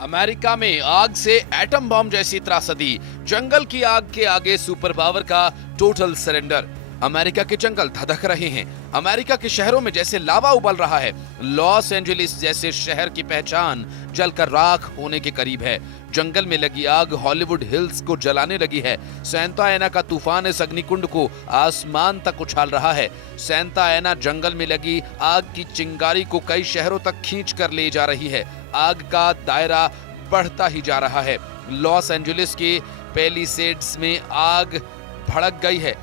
America में आग से एटम बम जैसी त्रासदी, जंगल की आग के आगे सुपर पावर का टोटल सरेंडर। अमेरिका के जंगल धधक रहे हैं। अमेरिका के शहरों में जैसे लावा उबल रहा है। लॉस एंजलिस जैसे शहर की पहचान जलकर राख होने के करीब है। जंगल में लगी आग हॉलीवुड हिल्स को जलाने लगी है। सैंता एना का तूफान इस अग्निकुंड को आसमान तक उछाल रहा है। सैंता एना जंगल में लगी आग की चिंगारी को कई शहरों तक खींच कर ले जा रही है। आग का दायरा बढ़ता ही जा रहा है। लॉस एंजलिस के पैलिसेड्स में आग भड़क गई है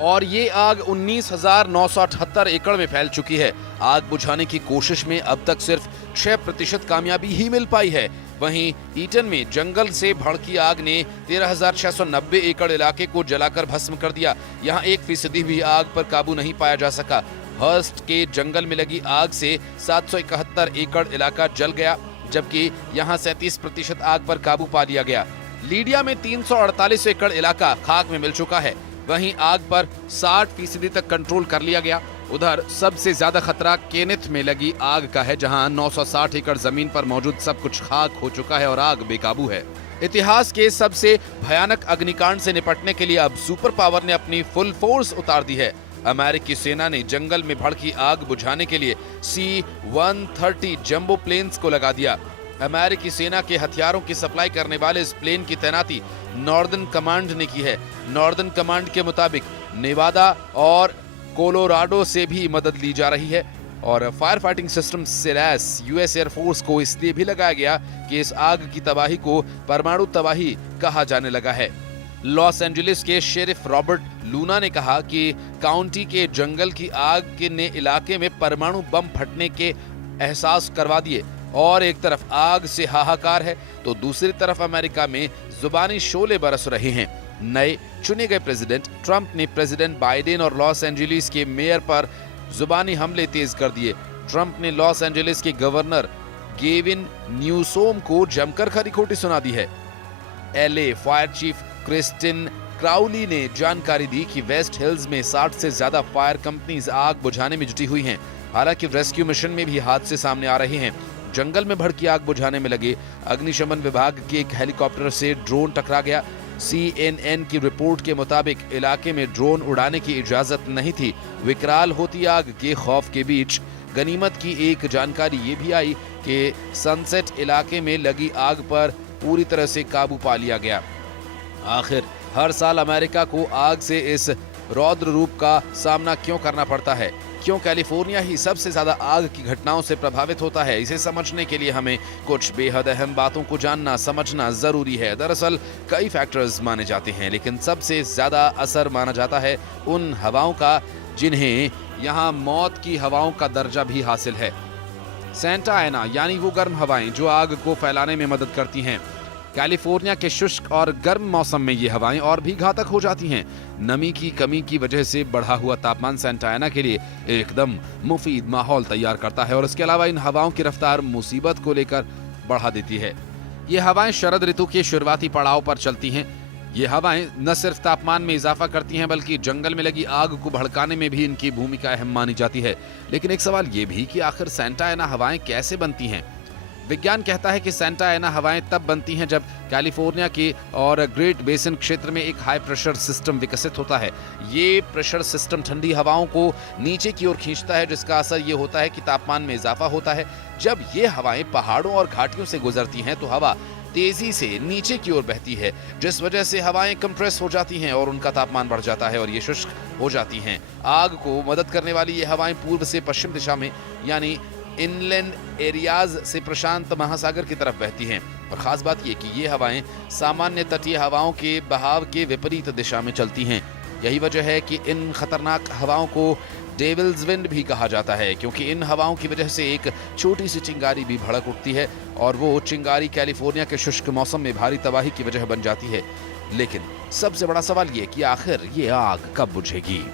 और ये आग 19,978 एकड़ में फैल चुकी है। आग बुझाने की कोशिश में अब तक सिर्फ 6% कामयाबी ही मिल पाई है। वहीं ईटन में जंगल से भड़की आग ने 13,690 एकड़ इलाके को जलाकर भस्म कर दिया। यहाँ 1% भी आग पर काबू नहीं पाया जा सका। हर्स्ट के जंगल में लगी आग से 771 एकड़ इलाका जल गया, जबकि यहाँ 37% आग पर काबू पा लिया गया। लीडिया में 348 एकड़ इलाका खाक में मिल चुका है। वहीं आग पर 60% तक कंट्रोल कर लिया गया। उधर सबसे ज्यादा खतरा केनेथ में लगी आग का है, जहां 960 एकड़ जमीन पर मौजूद सब कुछ खाक हो चुका है और आग बेकाबू है। इतिहास के सबसे भयानक अग्निकांड से निपटने के लिए अब सुपर पावर ने अपनी फुल फोर्स उतार दी है। अमेरिकी सेना ने जंगल में भड़की आग बुझाने के लिए C-130 जंबो प्लेन्स को लगा दिया। अमेरिकी सेना के हथियारों की सप्लाई करने वाले इस प्लेन की तैनाती नॉर्दर्न कमांड ने की है। नॉर्दर्न कमांड के मुताबिक नेवादा और कोलोराडो से भी मदद ली जा रही है और fire fighting system Silas US air force को इसलिए भी लगाया गया कि इस आग की तबाही को परमाणु तबाही कहा जाने लगा है। लॉस एंजलिस के शेरिफ रॉबर्ट लूना ने कहा कि काउंटी के जंगल की आग के ने इलाके में परमाणु बम फटने के एहसास करवा दिए और एक तरफ आग से हाहाकार है तो दूसरी तरफ अमेरिका में जुबानी शोले बरस रहे हैं। नए चुने गए प्रेसिडेंट ट्रंप ने प्रेसिडेंट बाइडेन और लॉस एंजलिस के मेयर पर जुबानी हमले तेज कर दिए। ट्रंप ने लॉस एंजलिस के गवर्नर गेविन न्यूसोम को जमकर खरी खोटी सुना दी है। LA fire chief Kristin Crowley ने जानकारी दी कि वेस्ट हिल्स में 60 से ज्यादा फायर कंपनीज आग बुझाने में जुटी हुई हैं। हालांकि रेस्क्यू मिशन में भी हादसे सामने आ रहे हैं। जंगल में भड़की आग बुझाने में लगे अग्निशमन विभाग के एक हेलीकॉप्टर से ड्रोन टकरा गया। CNN की रिपोर्ट के मुताबिक इलाके में ड्रोन उड़ाने की इजाजत नहीं थी। विकराल होती आग के खौफ के बीच गनीमत की एक जानकारी ये भी आई कि सनसेट इलाके में लगी आग पर पूरी तरह से काबू पा लिया गया। आखिर हर साल अमेरिका को आग से इस रौद्र रूप का सामना क्यों करना पड़ता है? क्यों कैलिफोर्निया ही सबसे ज्यादा आग की घटनाओं से प्रभावित होता है? इसे समझने के लिए हमें कुछ बेहद अहम बातों को जानना समझना जरूरी है। दरअसल कई फैक्टर्स माने जाते हैं, लेकिन सबसे ज्यादा असर माना जाता है उन हवाओं का जिन्हें यहाँ मौत की हवाओं का दर्जा भी हासिल है। सैंटा एना यानी वो गर्म हवाएं जो आग को फैलाने में मदद करती हैं। कैलिफोर्निया के शुष्क और गर्म मौसम में ये हवाएं और भी घातक हो जाती हैं। नमी की कमी की वजह से बढ़ा हुआ तापमान सैंटा एना के लिए एकदम मुफीद माहौल तैयार करता है और इसके अलावा इन हवाओं की रफ्तार मुसीबत को लेकर बढ़ा देती है। ये हवाएं शरद ऋतु के शुरुआती पड़ाव पर चलती हैं। ये हवाएं न सिर्फ तापमान में इजाफा करती हैं बल्कि जंगल में लगी आग को भड़काने में भी इनकी भूमिका अहम मानी जाती है। लेकिन एक सवाल ये भी कि आखिर सैंटा एना हवाएं कैसे बनती हैं? विज्ञान कहता है कि सैंटा एना हवाएं तब बनती हैं जब कैलिफोर्निया के और ग्रेट बेसिन क्षेत्र में एक हाई प्रेशर सिस्टम विकसित होता है। ये प्रेशर सिस्टम ठंडी हवाओं को नीचे की ओर खींचता है, जिसका असर ये होता है कि तापमान में इजाफा होता है। जब ये हवाएं पहाड़ों और घाटियों से गुजरती हैं तो हवा तेजी से नीचे की ओर बहती है, जिस वजह से हवाएं कंप्रेस हो जाती हैं और उनका तापमान बढ़ जाता है और ये शुष्क हो जाती हैं। आग को मदद करने वाली ये हवाएं पूर्व से पश्चिम दिशा में यानी इनलैंड एरियाज से प्रशांत महासागर की तरफ बहती हैं और खास बात ये कि ये हवाएं सामान्य तटीय हवाओं के बहाव के विपरीत दिशा में चलती हैं। यही वजह है कि इन खतरनाक हवाओं को डेविल्स विंड भी कहा जाता है, क्योंकि इन हवाओं की वजह से एक छोटी सी चिंगारी भी भड़क उठती है और वो चिंगारी कैलिफोर्निया के शुष्क मौसम में भारी तबाही की वजह बन जाती है। लेकिन सबसे बड़ा सवाल ये कि आखिर ये आग कब बुझेगी?